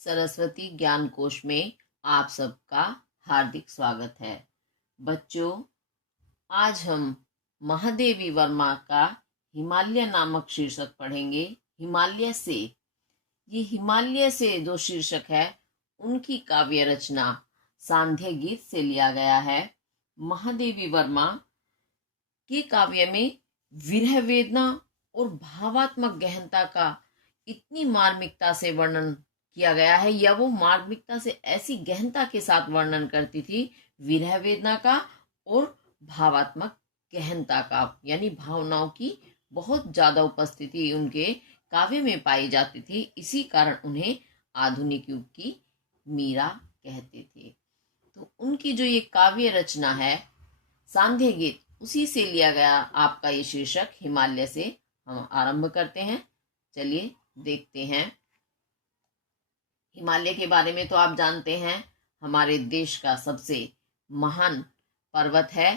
सरस्वती ज्ञान कोश में आप सबका हार्दिक स्वागत है। बच्चों, आज हम महादेवी वर्मा का हिमालय नामक शीर्षक पढ़ेंगे। हिमालय से, ये हिमालय से जो शीर्षक है उनकी काव्य रचना सांध्य गीत से लिया गया है। महादेवी वर्मा के काव्य में विरह वेदना और भावात्मक गहनता का इतनी मार्मिकता से वर्णन किया गया है, या वो मार्मिकता से ऐसी गहनता के साथ वर्णन करती थी विरह वेदना का और भावात्मक गहनता का, यानी भावनाओं की बहुत ज्यादा उपस्थिति उनके काव्य में पाई जाती थी। इसी कारण उन्हें आधुनिक युग की मीरा कहते थे। तो उनकी जो ये काव्य रचना है सांध्य गीत, उसी से लिया गया आपका ये शीर्षक हिमालय से। हम आरंभ करते हैं। चलिए देखते हैं। हिमालय के बारे में तो आप जानते हैं, हमारे देश का सबसे महान पर्वत है।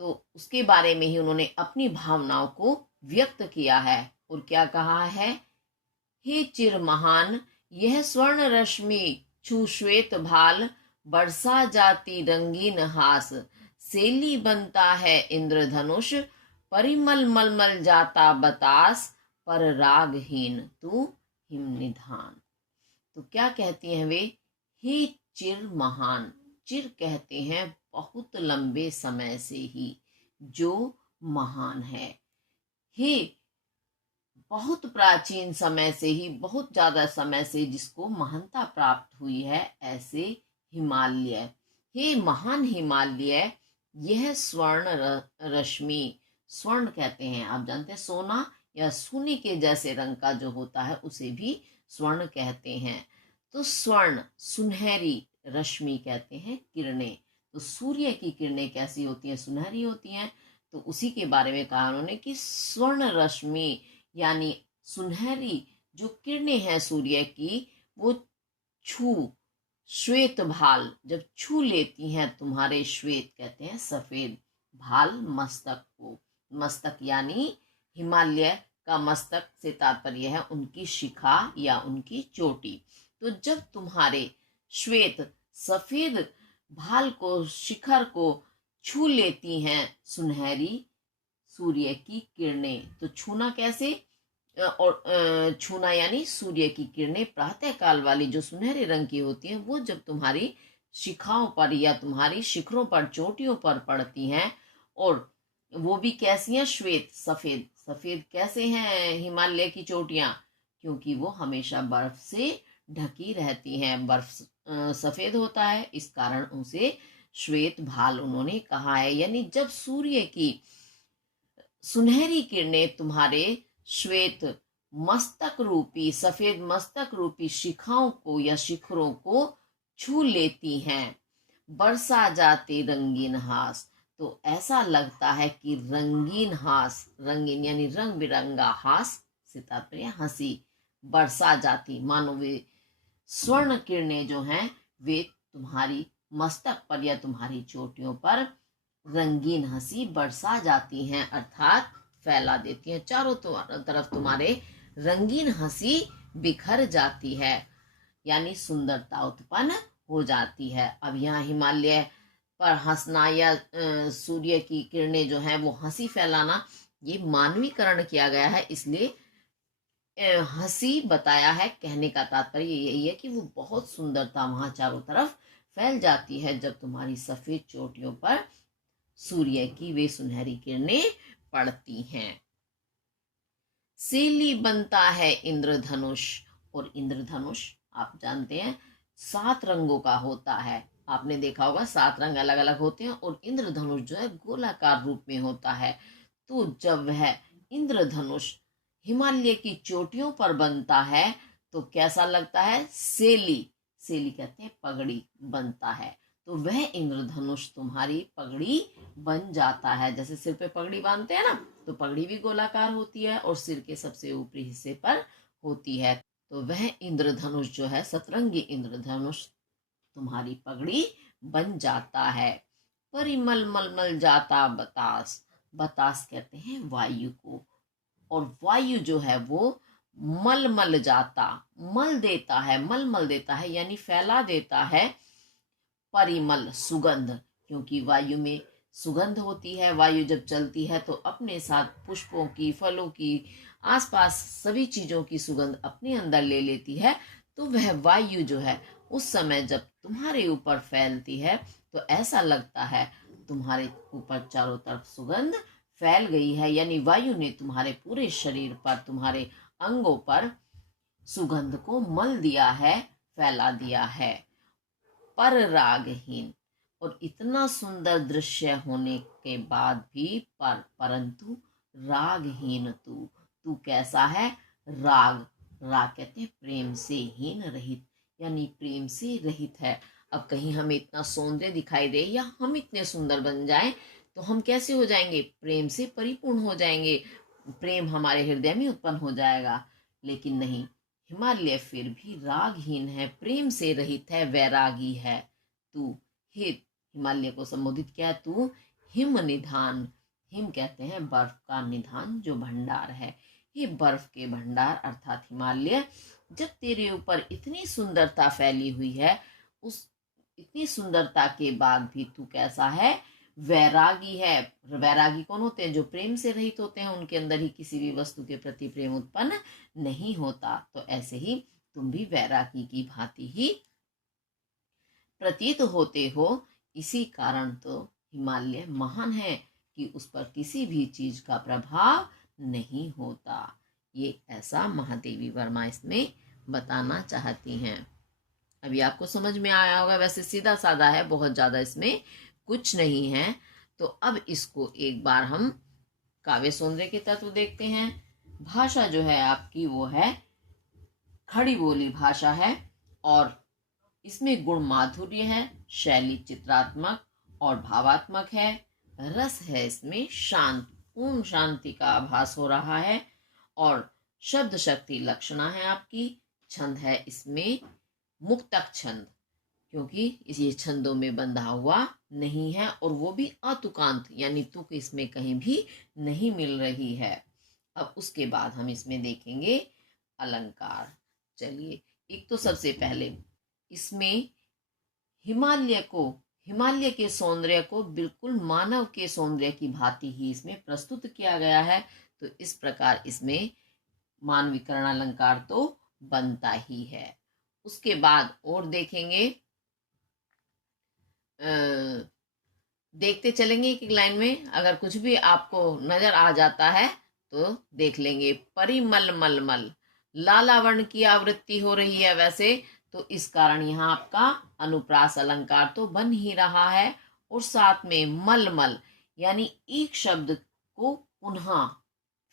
तो उसके बारे में ही उन्होंने अपनी भावनाओं को व्यक्त किया है और क्या कहा है। हे चिर महान, यह स्वर्ण रश्मि छू श्वेत भाल, बरसा जाती रंगीन हास, सेली बनता है इंद्रधनुष, परिमल मलमल जाता बतास, पर रागहीन तू हिमनिधान। तो क्या कहती हैं वे। हे चिर महान, चिर कहते हैं बहुत लंबे समय से ही जो महान है। हे बहुत प्राचीन समय से ही, बहुत ज्यादा समय से जिसको महानता प्राप्त हुई है, ऐसे हिमालय। हे महान हिमालय, यह स्वर्ण रश्मि, स्वर्ण कहते हैं, आप जानते हैं सोना या सोने के जैसे रंग का जो होता है उसे भी स्वर्ण कहते हैं। तो स्वर्ण सुनहरी, रश्मि कहते हैं किरणें। तो सूर्य की किरणें कैसी होती हैं, सुनहरी होती हैं। तो उसी के बारे में कहा उन्होंने कि स्वर्ण रश्मि यानी सुनहरी जो किरणें हैं सूर्य की, वो छू श्वेत भाल, जब छू लेती हैं तुम्हारे, श्वेत कहते हैं सफेद, भाल मस्तक को, मस्तक यानी हिमालय का मस्तक से तात्पर्य है उनकी शिखा या उनकी चोटी। तो जब तुम्हारे श्वेत सफेद भाल को, शिखर को छू लेती हैं सुनहरी सूर्य की किरणें। तो छूना कैसे, और छूना यानी सूर्य की किरणें प्रातः काल वाली जो सुनहरे रंग की होती हैं, वो जब तुम्हारी शिखाओं पर या तुम्हारी शिखरों पर, चोटियों पर पड़ती हैं, और वो भी कैसी हैं, श्वेत सफेद। सफेद कैसे हैं हिमालय की चोटियां, क्योंकि वो हमेशा बर्फ से ढकी रहती हैं, बर्फ सफेद होता है, इस कारण उसे श्वेत भाल उन्होंने कहा है। यानी जब सूर्य की सुनहरी किरणें तुम्हारे श्वेत मस्तक रूपी, सफेद मस्तक रूपी शिखाओं को या शिखरों को छू लेती हैं, बरसा जाते रंगीन हास, तो ऐसा लगता है कि रंगीन हास, रंगीन यानी रंग बिरंगा, हास से तात्पर्य हंसी, बरसा जाती, मानो वे स्वर्ण किरणें जो हैं वे तुम्हारी मस्तक पर या तुम्हारी चोटियों पर रंगीन हंसी बरसा जाती हैं, अर्थात फैला देती हैं, चारों तरफ तुम्हारे रंगीन हंसी बिखर जाती है, यानी सुंदरता उत्पन्न हो जाती है। अब यहाँ हिमालय पर हंसना या सूर्य की किरणें जो हैं वो हंसी फैलाना, ये मानवीकरण किया गया है, इसलिए हंसी बताया है। कहने का तात्पर्य यही है कि वो बहुत सुंदरता वहां चारों तरफ फैल जाती है जब तुम्हारी सफेद चोटियों पर सूर्य की वे सुनहरी किरणें पड़ती हैं। सेली बनता है इंद्रधनुष, और इंद्रधनुष आप जानते हैं 7 रंगों का होता है, आपने देखा होगा 7 रंग अलग अलग होते हैं, और इंद्रधनुष जो है गोलाकार रूप में होता है। तो जब वह इंद्रधनुष हिमालय की चोटियों पर बनता है तो कैसा लगता है, सेली, सेली कहते हैं पगड़ी, बनता है। तो वह इंद्रधनुष तुम्हारी पगड़ी बन जाता है। जैसे सिर पे पगड़ी बांधते हैं ना, तो पगड़ी भी गोलाकार होती है और सिर के सबसे ऊपरी हिस्से पर होती है। तो वह इंद्रधनुष जो है, सतरंगी इंद्रधनुष तुम्हारी पगड़ी बन जाता है। परिमल मलमल जाता बतास, बतास कहते हैं वायु को, और वायु जो है वो मल मल जाता, मल देता है, मल मल देता है यानी फैला देता है परिमल, सुगंध, क्योंकि वायु में सुगंध होती है। वायु जब चलती है तो अपने साथ पुष्पों की, फलों की, आसपास सभी चीजों की सुगंध अपने अंदर ले लेती है। तो वह वायु जो है उस समय जब तुम्हारे ऊपर फैलती है तो ऐसा लगता है तुम्हारे ऊपर चारों तरफ सुगंध फैल गई है, यानी वायु ने तुम्हारे पूरे शरीर पर, तुम्हारे अंगों पर सुगंध को मल दिया है, फैला दिया है। पर रागहीन, और इतना सुंदर दृश्य होने के बाद भी परंतु रागहीन तू, तू कैसा है? राग, राग कहते हैं प्रेम से हीन, रहित, यानी प्रेम से रहित है। अब कहीं हमें इतना सौंदर्य दिखाई दे या हम इतने सुंदर बन जाएं तो हम कैसे हो जाएंगे? प्रेम से परिपूर्ण हो जाएंगे, प्रेम हमारे हृदय में उत्पन्न हो जाएगा। लेकिन नहीं, हिमालय फिर भी रागहीन है, प्रेम से रहित है, वैरागी है। तू हित, हिमालय को संबोधित किया, तू हिम निधान, हिम कहते हैं बर्फ का, निधान जो भंडार है। ये बर्फ के भंडार अर्थात हिमालय, जब तेरे ऊपर इतनी सुंदरता फैली हुई है, उस इतनी सुंदरता के बाद भी तू कैसा है? वैरागी है। वैरागी कौन होते हैं? जो प्रेम से रहित होते हैं, उनके अंदर ही किसी भी वस्तु के प्रति प्रेम उत्पन्न नहीं होता। तो ऐसे ही तुम भी वैरागी की भांति ही प्रतीत होते हो। इसी कारण तो हिमालय महान है कि उस पर किसी भी चीज का प्रभाव नहीं होता। ये ऐसा महादेवी वर्मा इसमें बताना चाहती हैं। अभी आपको समझ में आया होगा, वैसे सीधा साधा है, बहुत ज्यादा इसमें कुछ नहीं है। तो अब इसको एक बार हम काव्य सौंदर्य के तत्व देखते हैं। भाषा जो है आपकी वो है खड़ी बोली भाषा है, और इसमें गुण माधुर्य है, शैली चित्रात्मक और भावात्मक है, रस है इसमें शांत, पूर्ण शांति का आभास हो रहा है, और शब्द शक्ति लक्षणा है आपकी। छंद है इसमें मुक्तक छंद, क्योंकि ये छंदों में बंधा हुआ नहीं है, और वो भी अतुकांत, यानी तुक इसमें कहीं भी नहीं मिल रही है। अब उसके बाद हम इसमें देखेंगे अलंकार। चलिए, एक तो सबसे पहले इसमें हिमालय के सौंदर्य को बिल्कुल मानव के सौंदर्य की भांति ही इसमें प्रस्तुत किया गया है। तो इस प्रकार इसमें मानवीकरण अलंकार तो बनता ही है। उसके बाद और देखेंगे, देखते चलेंगे एक लाइन में, अगर कुछ भी आपको नजर आ जाता है तो देख लेंगे। परिमल मलमल, लालावर्ण की आवृत्ति हो रही है वैसे, तो इस कारण यहाँ आपका अनुप्रास अलंकार तो बन ही रहा है। और साथ में मलमल, यानी एक शब्द को पुनः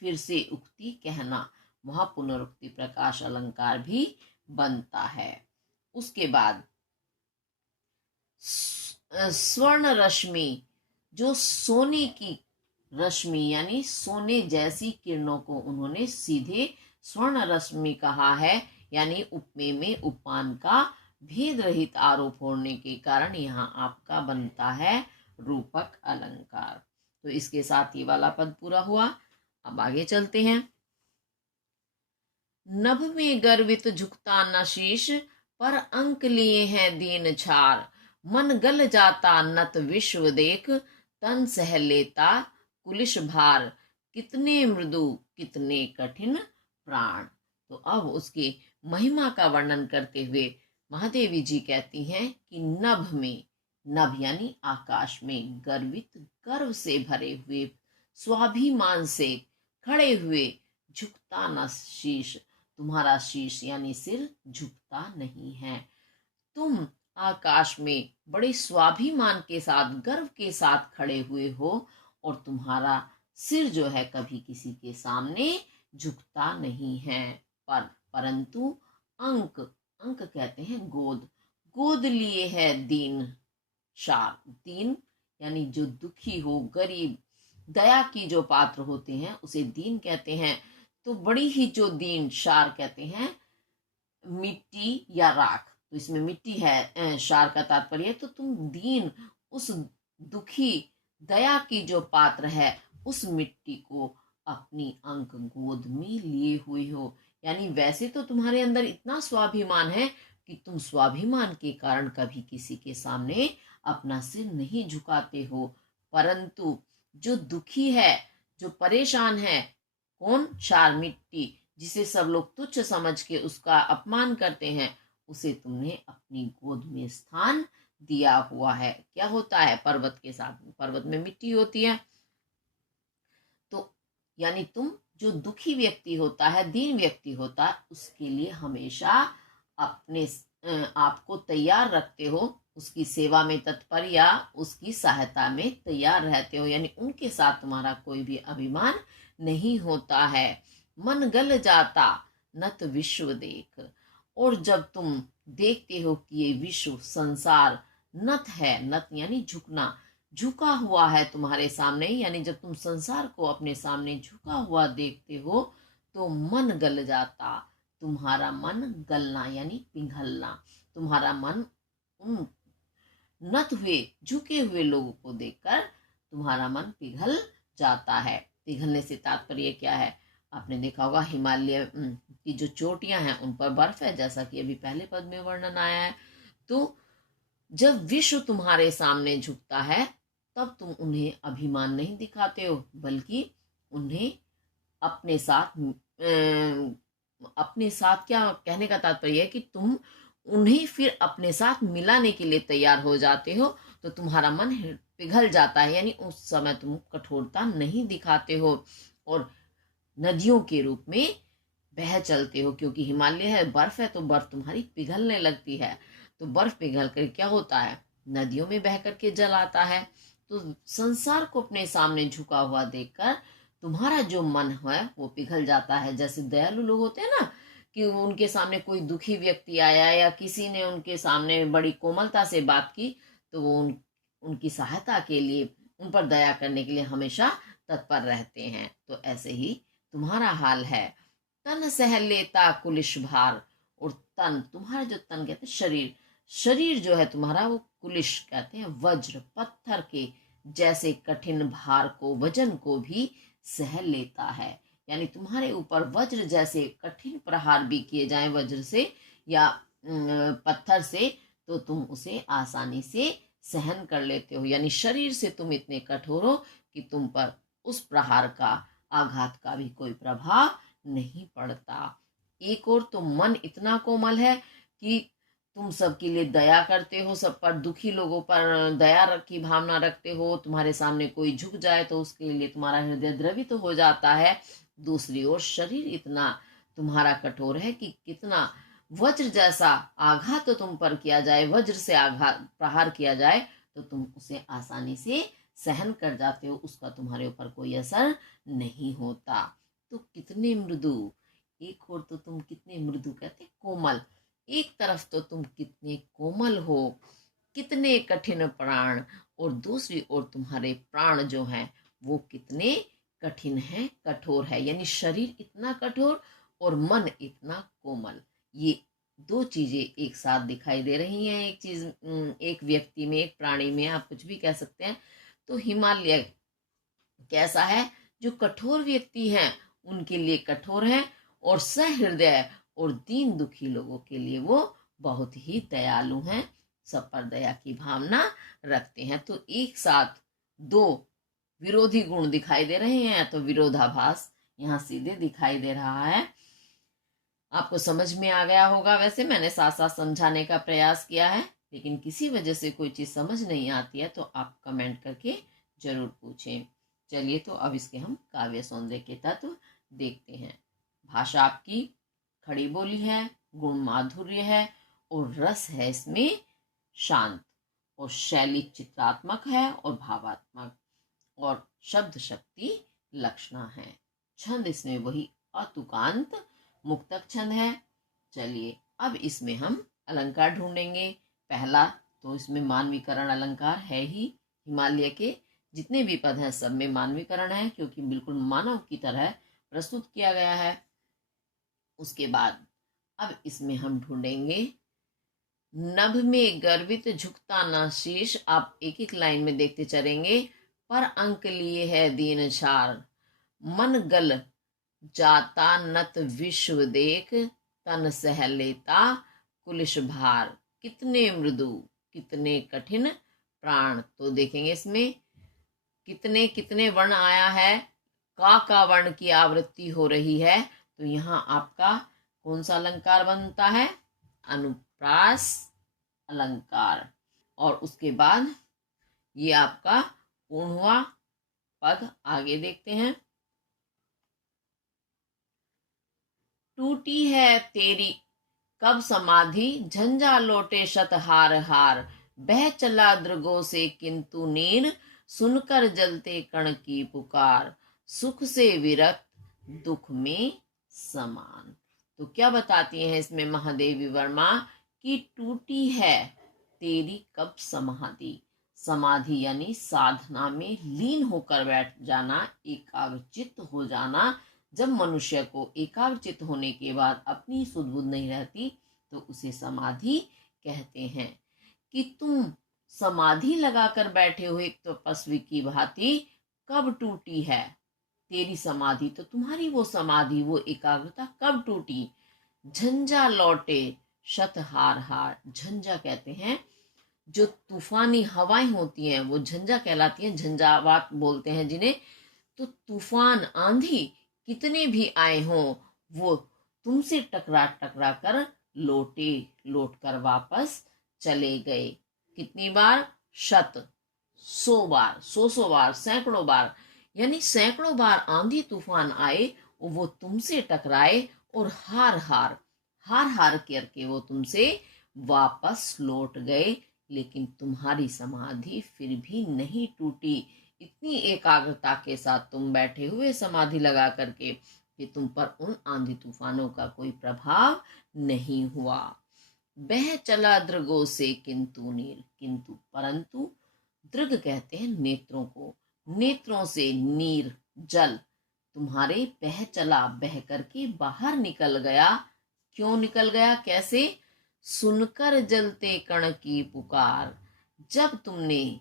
फिर से उक्ति कहना, वहां पुनरुक्ति प्रकाश अलंकार भी बनता है। उसके बाद स्वर्ण रश्मि, जो सोने की रश्मि यानी सोने जैसी किरणों को उन्होंने सीधे स्वर्ण रश्मि कहा है, यानी उपमेय में उपमान का भेद रहित आरोप होने के कारण यहाँ आपका बनता है रूपक अलंकार। तो इसके साथ ये वाला पद पूरा हुआ। अब आगे चलते हैं। नभ में गर्वित झुकता न शीश, पर अंक लिए हैं दीन छार, मन गल जाता नत विश्व देख, तन सह लेता कुलिश भार, कितने मृदु कितने कठिन प्राण। तो अब उसकी महिमा का वर्णन करते हुए महादेवी जी कहती हैं कि नभ में, नभ यानी आकाश में, गर्वित गर्व से भरे हुए, स्वाभिमान से खड़े हुए, झुकता न शीश, तुम्हारा शीश यानी सिर झुकता नहीं है। तुम आकाश में बड़े स्वाभिमान के साथ, गर्व के साथ खड़े हुए हो, और तुम्हारा सिर जो है कभी किसी के सामने झुकता नहीं है। परंतु अंक, अंक कहते हैं गोद, गोद लिए है दीन शार, दीन यानी जो दुखी हो, गरीब, दया की जो पात्र होते हैं उसे दीन कहते हैं। तो बड़ी ही जो दीन, शार कहते हैं मिट्टी या राख, तो इसमें मिट्टी है, शार का तात्पर्य। तो तुम दीन, उस दुखी, दया की जो पात्र है, उस मिट्टी को अपनी अंक गोद में लिए हुए हो, यानी वैसे तो तुम्हारे अंदर इतना स्वाभिमान है कि तुम स्वाभिमान के कारण कभी किसी के सामने अपना सिर नहीं झुकाते हो, परंतु जो दुखी है, जो परेशान है, कौन? चार मिट्टी, जिसे सब लोग तुच्छ समझ के उसका अपमान करते हैं, उसे तुमने अपनी गोद में स्थान दिया हुआ है। क्या होता है? पर्वत के साथ, पर्वत में मिट्टी होती है। तो यानी तुम जो दुखी व्यक्ति होता है, दीन व्यक्ति होता है, उसके लिए हमेशा अपने आप को तैयार रखते हो, उसकी सेवा में तत्पर या उसकी सहायता में तैयार रहते हो, यानी उनके साथ तुम्हारा कोई भी अभिमान नहीं होता है। मन गल जाता नत विश्व देख, और जब तुम देखते हो कि ये विश्व संसार नत है, नत यानी झुकना, झुका हुआ है तुम्हारे सामने, यानी जब तुम संसार को अपने सामने झुका हुआ देखते हो तो मन गल जाता, तुम्हारा मन गलना यानी पिघलना, तुम्हारा मन उन नत हुए झुके हुए लोगों को देखकर तुम्हारा मन पिघल जाता है। पिघलने से तात्पर्य क्या है? आपने देखा होगा हिमालय की जो चोटियां हैं उन पर बर्फ है, जैसा कि अभी पहले पद में वर्णन आया है। तो जब विश्व तुम्हारे सामने झुकता है तब तुम उन्हें अभिमान नहीं दिखाते हो, बल्कि उन्हें अपने साथ क्या कहने का तात्पर्य है कि तुम उन्हें फिर अपने साथ मिलाने के लिए तैयार हो जाते हो, तो तुम्हारा मन पिघल जाता है, यानी उस समय तुम कठोरता नहीं दिखाते हो और नदियों के रूप में बह चलते हो, क्योंकि हिमालय है, बर्फ है, तो बर्फ तुम्हारी पिघलने लगती है। तो बर्फ पिघल कर क्या होता है? नदियों में बह करके जल आता है। तो संसार को अपने सामने झुका हुआ देखकर तुम्हारा जो मन है वो पिघल जाता है। जैसे दयालु लोग होते हैं ना, कि उनके सामने कोई दुखी व्यक्ति आया या किसी ने उनके सामने बड़ी कोमलता से बात की, तो वो उनकी सहायता के लिए, उन पर दया करने के लिए हमेशा तत्पर रहते हैं। तो ऐसे ही तुम्हारा हाल है। तन सह लेता कुलिश भार, और तन, तुम्हारा जो तन कहते हैं शरीर, शरीर जो है तुम्हारा वो कुलिश कहते हैं, वज्र पत्थर के जैसे कठिन भार को, वजन को भी सह लेता है। यानी तुम्हारे ऊपर वज्र जैसे कठिन प्रहार भी किए जाएं वज्र से या पत्थर से, तो तुम उसे आसानी से सहन कर लेते हो। यानी शरीर से तुम इतने कठोर हो कि तुम पर उस प्रहार का, आघात का भी कोई प्रभाव नहीं पड़ता। एक और तो मन इतना कोमल है कि तुम सबके लिए दया करते हो, सब पर, दुखी लोगों पर दया की भावना रखते हो। तुम्हारे सामने कोई झुक जाए तो उसके लिए तुम्हारा हृदय द्रवित हो जाता है। दूसरी ओर शरीर इतना तुम्हारा कठोर है कि कितना वज्र जैसा आघात तो तुम पर किया जाए, वज्र से आघात प्रहार किया जाए, तो तुम उसे आसानी से सहन कर जाते हो, उसका तुम्हारे ऊपर कोई असर नहीं होता। तो कितने मृदु, एक और तो तुम कितने मृदु कहते कोमल, एक तरफ तो तुम कितने कोमल हो, कितने कठिन प्राण, और दूसरी ओर तुम्हारे प्राण जो हैं वो कितने कठिन है, कठोर है। यानी शरीर इतना कठोर और मन इतना कोमल, ये दो चीजें एक साथ दिखाई दे रही हैं। एक चीज, एक व्यक्ति में, एक प्राणी में, आप कुछ भी कह सकते हैं। तो हिमालय कैसा है? जो कठोर व्यक्ति हैं उनके लिए कठोर है, और सहृदय और दीन दुखी लोगों के लिए वो बहुत ही दयालु हैं, सब पर दया की भावना रखते हैं। तो एक साथ दो विरोधी गुण दिखाई दे रहे हैं, तो विरोधाभास यहाँ सीधे दिखाई दे रहा है। आपको समझ में आ गया होगा। वैसे मैंने साथ साथ समझाने का प्रयास किया है, लेकिन किसी वजह से कोई चीज समझ नहीं आती है तो आप कमेंट करके जरूर पूछें। चलिए, तो अब इसके हम काव्य सौंदर्य के तत्व देखते हैं। भाषा आपकी खड़ी बोली है, गुण माधुर्य है, और रस है इसमें शांत, और शैली चित्रात्मक है और भावात्मक, और शब्द शक्ति लक्षणा है। छंद इसमें वही अतुकांत मुक्तक छंद है। चलिए, अब इसमें हम अलंकार ढूंढेंगे। पहला तो इसमें मानवीकरण अलंकार है ही। हिमालय के जितने भी पद हैं सब में मानवीकरण है, क्योंकि बिल्कुल मानव की तरह प्रस्तुत किया गया है। उसके बाद अब इसमें हम ढूंढेंगे नभ में गर्वित झुकता ना शीश। आप एक एक लाइन में देखते चलेंगे। पर अंक लिए है दीन छार, मन गल जाता नत विश्व देख, तन सह लेता कुलिश भार। कितने मृदु कितने कठिन प्राण। तो देखेंगे इसमें कितने कितने वर्ण आया है, का वर्ण की आवृत्ति हो रही है। तो यहाँ आपका कौन सा अलंकार बनता है? अनुप्रास अलंकार। और उसके बाद ये आपका पूर्णवा पद आगे देखते हैं। टूटी है तेरी कब समाधि, झंझा लौटे शत हार हार। बह चला दृगों से किंतु नीर, सुनकर जलते कण की पुकार। सुख से विरक्त दुख में समान। तो क्या बताती हैं इसमें महादेवी वर्मा कि टूटी है तेरी कब समाधि। समाधि यानी साधना में लीन होकर बैठ जाना, एकाग्रचित्त हो जाना। जब मनुष्य को एकाग्रचित्त होने के बाद अपनी सुध बुध नहीं रहती तो उसे समाधि कहते हैं। कि तुम समाधि लगाकर बैठे हुए एक तपस्वी की भांति कब टूटी है तेरी समाधि। तो तुम्हारी वो समाधि, वो एकाग्रता कब टूटी। झंझा लौटे शत हार हार। झंझा कहते हैं जो तूफानी हवाएं होती हैं, वो झंझा कहलाती हैं, झंझावात बोलते हैं जिन्हें। तो तूफान आंधी कितने भी आए हों, वो तुमसे टकरा टकरा कर लौट कर वापस चले गए। कितनी बार? शत, 100 बार, 100 बार, सैकड़ों बार। यानी सैकड़ों बार आंधी तूफान आए, वो तुमसे टकराए और हार हार करके वो तुमसे वापस लौट गए। लेकिन तुम्हारी समाधि फिर भी नहीं टूटी। इतनी एकाग्रता के साथ तुम बैठे हुए समाधि लगा करके कि तुम पर उन आंधी तूफानों का कोई प्रभाव नहीं हुआ। बह चला दृगों से किंतु नीर। किंतु परंतु, दृग कहते हैं नेत्रों को। नेत्रों से नीर जल तुम्हारे बह चला, बह करके बाहर निकल गया। क्यों निकल गया, कैसे? सुनकर जलते कण की पुकार। जब तुमने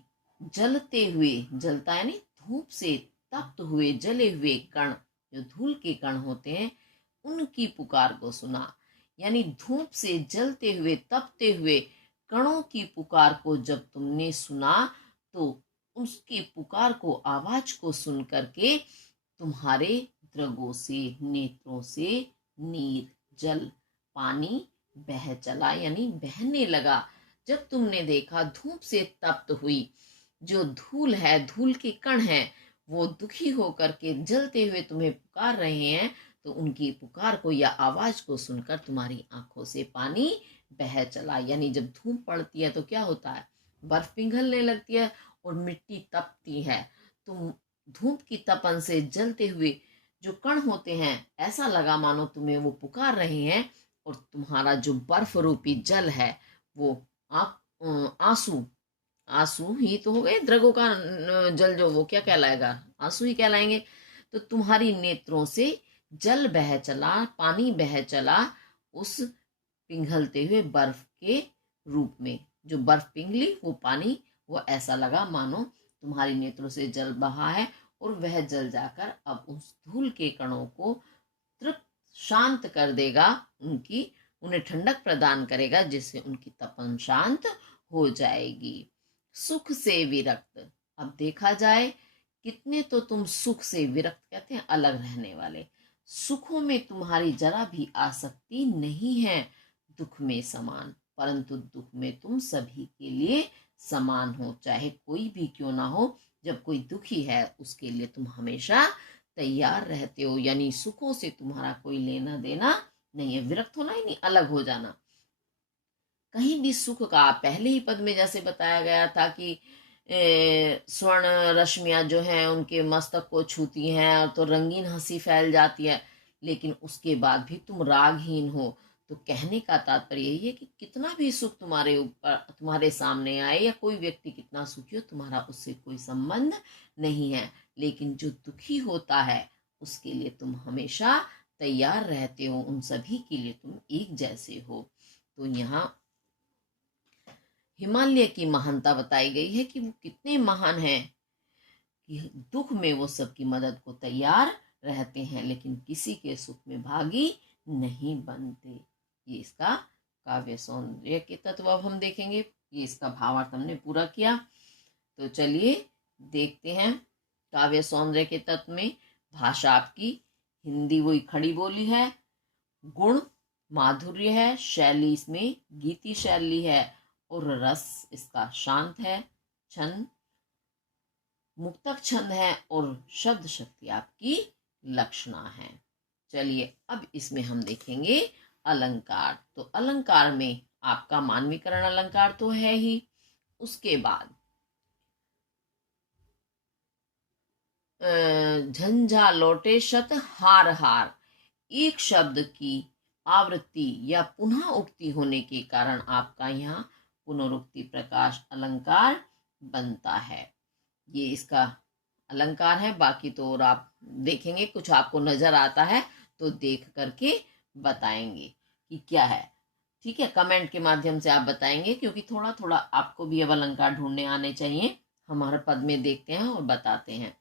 जलते हुए, जलता यानी धूप से तप्त हुए जले हुए कण, जो धूल के कण होते हैं, उनकी पुकार को सुना। यानी धूप से जलते हुए तपते हुए कणों की पुकार को जब तुमने सुना तो उसकी पुकार को, आवाज को सुन करके तुम्हारे द्रगों से, नेत्रों से नीर जल पानी बह चला, यानी बहने लगा। जब तुमने देखा धूप से तप्त हुई जो धूल है, धूल के कण हैं, वो दुखी होकर के जलते हुए तुम्हें पुकार रहे हैं, तो उनकी पुकार को या आवाज को सुनकर तुम्हारी आंखों से पानी बह चला। यानी जब धूप पड़ती है तो क्या होता है, बर्फ पिघलने लगती है और मिट्टी तपती है। तुम धूप की तपन से जलते हुए जो कण होते हैं, ऐसा लगा मानो तुम्हें वो पुकार रहे हैं, और तुम्हारा जो बर्फ रूपी जल है वो आंसू, आंसू ही तो हो गए, द्रगों का जल जो, वो क्या कहलाएगा, आंसू ही कहलाएंगे। तो तुम्हारी नेत्रों से जल बह चला, पानी बह चला, उस पिघलते हुए बर्फ के रूप में। जो बर्फ पिघली वो पानी, वो ऐसा लगा मानो तुम्हारी नेत्रों से जल बहा है, और वह जल जाकर अब उस धूल के कणों को तृप्त, शांत कर देगा, उन्हें ठंडक प्रदान करेगा, जिससे उनकी तपन शांत हो जाएगी। सुख से विरक्त। अब देखा जाए, कितने तो तुम सुख से विरक्त कहते हैं अलग रहने वाले, सुखों में तुम्हारी जरा भी आसक्ति नहीं है, दुख में समान। परंतु दुख में तुम सभी के लिए समान हो, चाहे कोई भी क्यों ना हो। जब कोई दुखी है उसके लिए तुम हमेशा तैयार रहते हो, यानी सुखों से तुम्हारा कोई लेना देना नहीं है। विरक्त होना ही नहीं, अलग हो जाना। कहीं भी सुख का, पहले ही पद में जैसे बताया गया था कि स्वर्ण रश्मियां जो हैं उनके मस्तक को छूती हैं तो रंगीन हंसी फैल जाती है, लेकिन उसके बाद भी तुम रागहीन हो। तो कहने का तात्पर्य यही है कि कितना भी सुख तुम्हारे ऊपर, तुम्हारे सामने आए, या कोई व्यक्ति कितना सुखी हो, तुम्हारा उससे कोई संबंध नहीं है। लेकिन जो दुखी होता है उसके लिए तुम हमेशा तैयार रहते हो, उन सभी के लिए तुम एक जैसे हो। तो यहाँ हिमालय की महानता बताई गई है कि वो कितने महान हैं कि दुख में वो सबकी मदद को तैयार रहते हैं, लेकिन किसी के सुख में भागी नहीं बनते। ये इसका काव्य सौंदर्य के तत्व अब हम देखेंगे। ये इसका भावार्थ हमने पूरा किया। तो चलिए देखते हैं काव्य सौंदर्य के तत्व में। भाषा आपकी हिंदी वही खड़ी बोली है, गुण माधुर्य है, शैली इसमें गीति शैली है और रस इसका शांत है, छंद मुक्तक छंद है और शब्द शक्ति आपकी लक्षणा है। चलिए अब इसमें हम देखेंगे अलंकार। तो अलंकार में आपका मानवीकरण अलंकार तो है ही, उसके बाद झंझा लौटे शत हार हार, एक शब्द की आवृत्ति या पुनः उक्ति होने के कारण आपका यहाँ पुनरुक्ति प्रकाश अलंकार बनता है। ये इसका अलंकार है। बाकी तो और आप देखेंगे, कुछ आपको नजर आता है तो देख करके बताएंगे कि क्या है। ठीक है, कमेंट के माध्यम से आप बताएंगे, क्योंकि थोड़ा थोड़ा आपको भी अब अलंकार ढूंढने आने चाहिए। हम हर पद में देखते हैं और बताते हैं।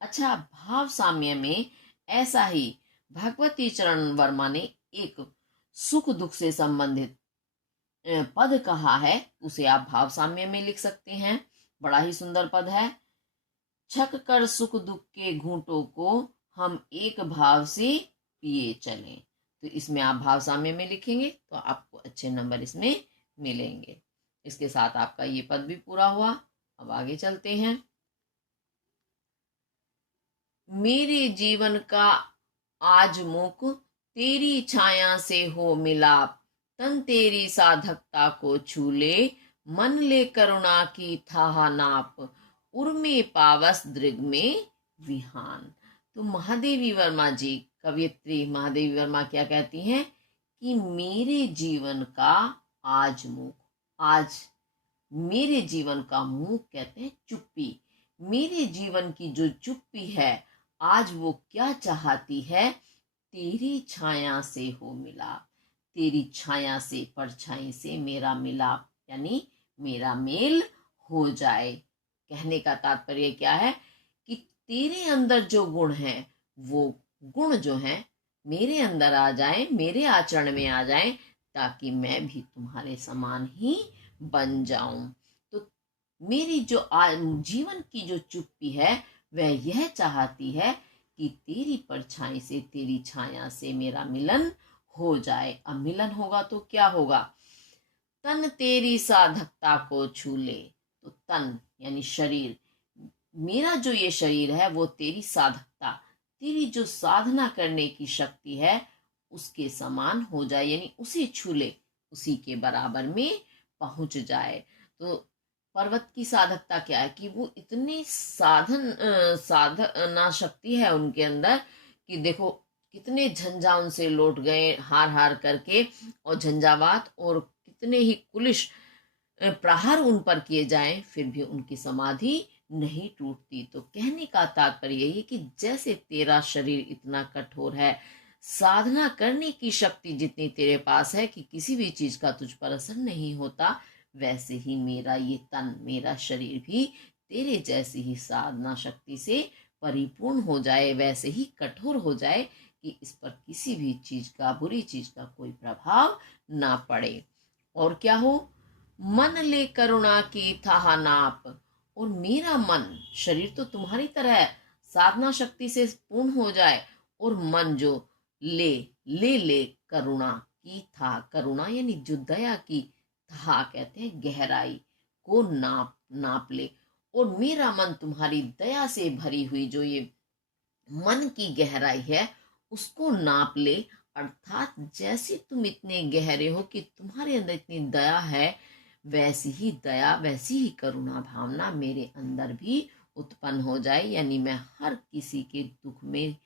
अच्छा, भाव साम्य में ऐसा ही भगवती चरण वर्मा ने एक सुख दुख से संबंधित पद कहा है, उसे आप भाव साम्य में लिख सकते हैं। बड़ा ही सुंदर पद है। छक कर सुख दुख के घूंटों को हम एक भाव से पिए चलें। तो इसमें आप भाव साम्य में लिखेंगे तो आपको अच्छे नंबर इसमें मिलेंगे। इसके साथ आपका ये पद भी पूरा हुआ। अब आगे चलते हैं। मेरे जीवन का आज मुख तेरी छाया से हो मिलाप, तन तेरी साधकता को छू ले, मन ले करुणा की थाह नाप, उर्मे पावस दृग में विहान। तो महादेवी वर्मा जी, कवियत्री महादेवी वर्मा क्या कहती हैं कि मेरे जीवन का आज मुख, आज मेरे जीवन का मुख कहते हैं चुप्पी। मेरे जीवन की जो चुप्पी है आज वो क्या चाहती है, तेरी छाया से हो मिलाप, तेरी छाया से परछाई से मेरा मिलाप, यानी मेरा मेल हो जाए। कहने का तात्पर्य क्या है कि तेरे अंदर जो गुण है वो गुण जो है मेरे अंदर आ जाए, मेरे आचरण में आ जाए, ताकि मैं भी तुम्हारे समान ही बन जाऊं। तो मेरी जो जीवन की जो चुप्पी है वह यह चाहती है कि तेरी परछाई से, तेरी छाया से मेरा मिलन हो जाए। अब मिलन होगा तो क्या होगा, तन तेरी साधकता को छू ले। तो तन यानी शरीर, मेरा जो ये शरीर है वो तेरी साधकता, तेरी जो साधना करने की शक्ति है उसके समान हो जाए, यानी उसे छू ले, उसी के बराबर में पहुंच जाए। तो पर्वत की साधकता क्या है कि वो इतनी साधना शक्ति है उनके अंदर कि देखो कितने झंझा उनसे लौट गए हार हार करके, और झंझावात और कितने ही कुलिश प्रहार उन पर किए जाएं, फिर भी उनकी समाधि नहीं टूटती। तो कहने का तात्पर्य यही कि जैसे तेरा शरीर इतना कठोर है, साधना करने की शक्ति जितनी तेरे पास है कि किसी भी चीज का तुझ पर असर नहीं होता, वैसे ही मेरा ये तन, मेरा शरीर भी तेरे जैसी ही साधना शक्ति से परिपूर्ण हो जाए, वैसे ही कठोर हो जाए कि इस पर किसी भी चीज का, बुरी चीज का कोई प्रभाव ना पड़े। और क्या हो, मन ले करुणा की थाह नाप, और मेरा मन, शरीर तो तुम्हारी तरह है, साधना शक्ति से पूर्ण हो जाए, और मन जो ले करुणा की था, करुणा यानी जो दया की, था कहते हैं गहराई को नाप ले, और मेरा मन तुम्हारी दया से भरी हुई जो ये मन की गहराई है उसको नाप ले। अर्थात जैसे तुम इतने गहरे हो कि तुम्हारे अंदर इतनी दया है, वैसी ही दया, वैसी ही करुणा भावना मेरे अंदर भी उत्पन्न हो जाए, यानी मैं हर किसी के दुख में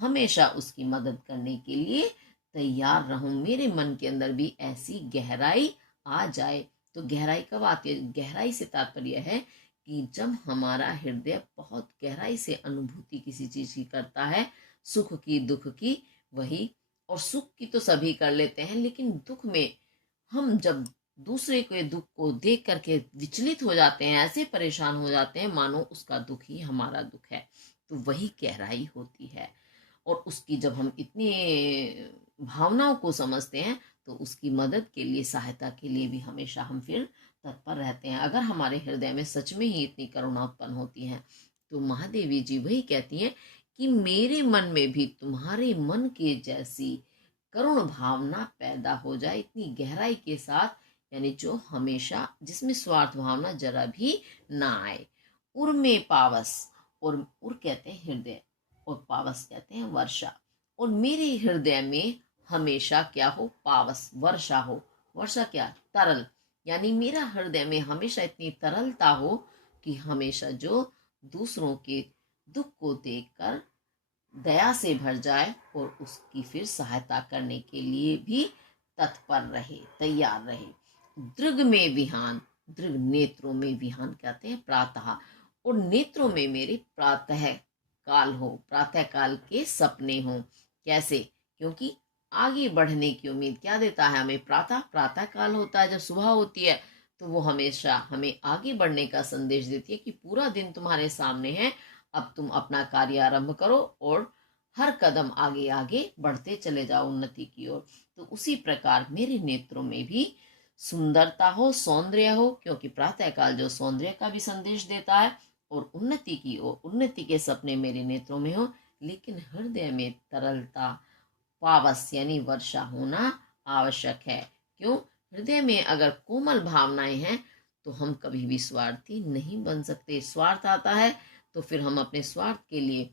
हमेशा उसकी मदद करने के लिए तैयार रहूं। मेरे मन के अंदर भी ऐसी गहराई आ जाए। तो गहराई कब आती है, गहराई से तात्पर्य है कि जब हमारा हृदय बहुत गहराई से अनुभूति किसी चीज की करता है, सुख की, दुख की, वही, और सुख की तो सभी कर लेते हैं, लेकिन दुख में हम जब दूसरे के दुख को देख करके विचलित हो जाते हैं, ऐसे परेशान हो जाते हैं मानो उसका दुख ही हमारा दुख है, तो वही गहराई होती है। और उसकी जब हम इतनी भावनाओं को समझते हैं तो उसकी मदद के लिए, सहायता के लिए भी हमेशा हम फिर तत्पर रहते हैं। अगर हमारे हृदय में सच में ही इतनी करुणा उत्पन्न होती है तो महादेवी जी वही कहती हैं कि मेरे मन में भी तुम्हारे मन के जैसी करुण भावना पैदा हो जाए, इतनी गहराई के साथ, यानी जो हमेशा, जिसमें स्वार्थ भावना जरा भी ना आए। उर में पावस, और उर कहते हैं हृदय और पावस कहते हैं वर्षा, और मेरे हृदय में हमेशा क्या हो, पावस, वर्षा हो। वर्षा क्या, तरल, यानी मेरा हृदय में हमेशा इतनी तरलता हो कि हमेशा जो दूसरों के दुख को देखकर दया से भर जाए और उसकी फिर सहायता करने के लिए भी तत्पर रहे, तैयार रहे। दृग में विहान, दृग नेत्रों में विहान कहते हैं प्रातः, और नेत्रों में मेरे प्रातः काल हो, प्रातः काल के सपने हो। कैसे, क्योंकि आगे बढ़ने की उम्मीद क्या देता है हमें, प्रातः काल होता है, जब सुबह होती है तो वो हमेशा हमें आगे बढ़ने का संदेश देती है कि पूरा दिन तुम्हारे सामने है, अब तुम अपना कार्य आरंभ करो और हर कदम आगे आगे बढ़ते चले जाओ उन्नति की ओर। तो उसी प्रकार मेरे नेत्रों में भी सुंदरता हो, सौंदर्य हो, क्योंकि प्रातःकाल जो सौंदर्य का भी संदेश देता है, और उन्नति की ओर, उन्नति के सपने मेरे नेत्रों में हो, लेकिन हृदय में तरलता, पावस यानी वर्षा होना आवश्यक है। क्यों, हृदय में अगर कोमल भावनाएं हैं तो हम कभी भी स्वार्थी नहीं बन सकते। स्वार्थ आता है तो फिर हम अपने स्वार्थ के लिए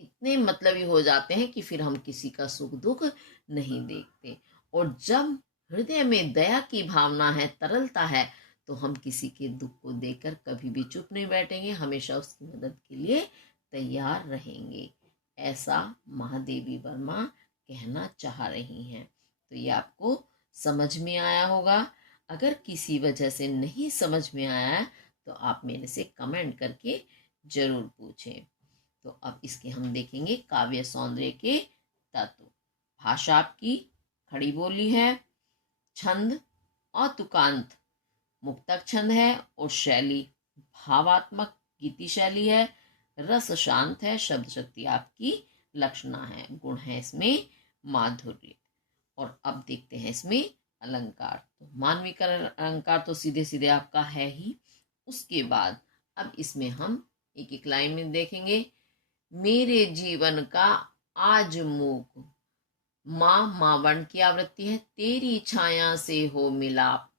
इतने मतलबी हो जाते हैं कि फिर हम किसी का सुख दुख नहीं देखते। और जब हृदय में दया की भावना है, तरलता है, तो हम किसी के दुख को देखकर कभी भी चुप नहीं बैठेंगे, हमेशा उसकी मदद के लिए तैयार रहेंगे। ऐसा महादेवी वर्मा कहना चाह रही हैं। तो ये आपको समझ में आया होगा। अगर किसी वजह से नहीं समझ में आया तो आप मेरे से कमेंट करके जरूर पूछें। तो अब इसके हम देखेंगे काव्य सौंदर्य के तत्व। भाषा आपकी खड़ी बोली है, छंद अतुकांत मुक्तक छंद है, और शैली भावात्मक गीति शैली है, रस शांत है, शब्द शक्ति आपकी लक्षणा है, गुण है इसमें माधुर्य। और अब देखते हैं इसमें अलंकार। तो मानविक अलंकार तो सीधे सीधे आपका है ही। उसके बाद अब इसमें हम एक एक लाइन में देखेंगे। मेरे जीवन का आज मूक, माँ मावण की आवृत्ति है, तेरी छाया से हो मिलाप,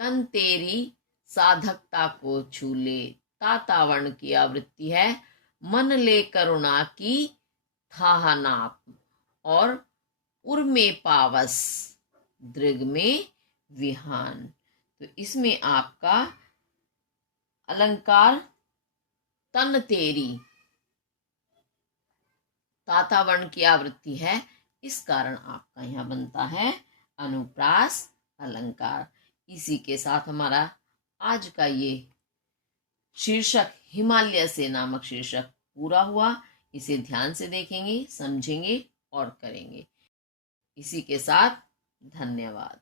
तन तेरी साधकता को छू ले, तातावर्ण की आवृत्ति है, मन ले करुणा की थाह नाप, और उर में पावस, दृग में विहान। तो इसमें आपका अलंकार तन तेरी, तातावर्ण की आवृत्ति है, इस कारण आपका यहाँ बनता है अनुप्रास अलंकार। इसी के साथ हमारा आज का ये शीर्षक हिमालय से नामक शीर्षक पूरा हुआ। इसे ध्यान से देखेंगे, समझेंगे और करेंगे। इसी के साथ धन्यवाद।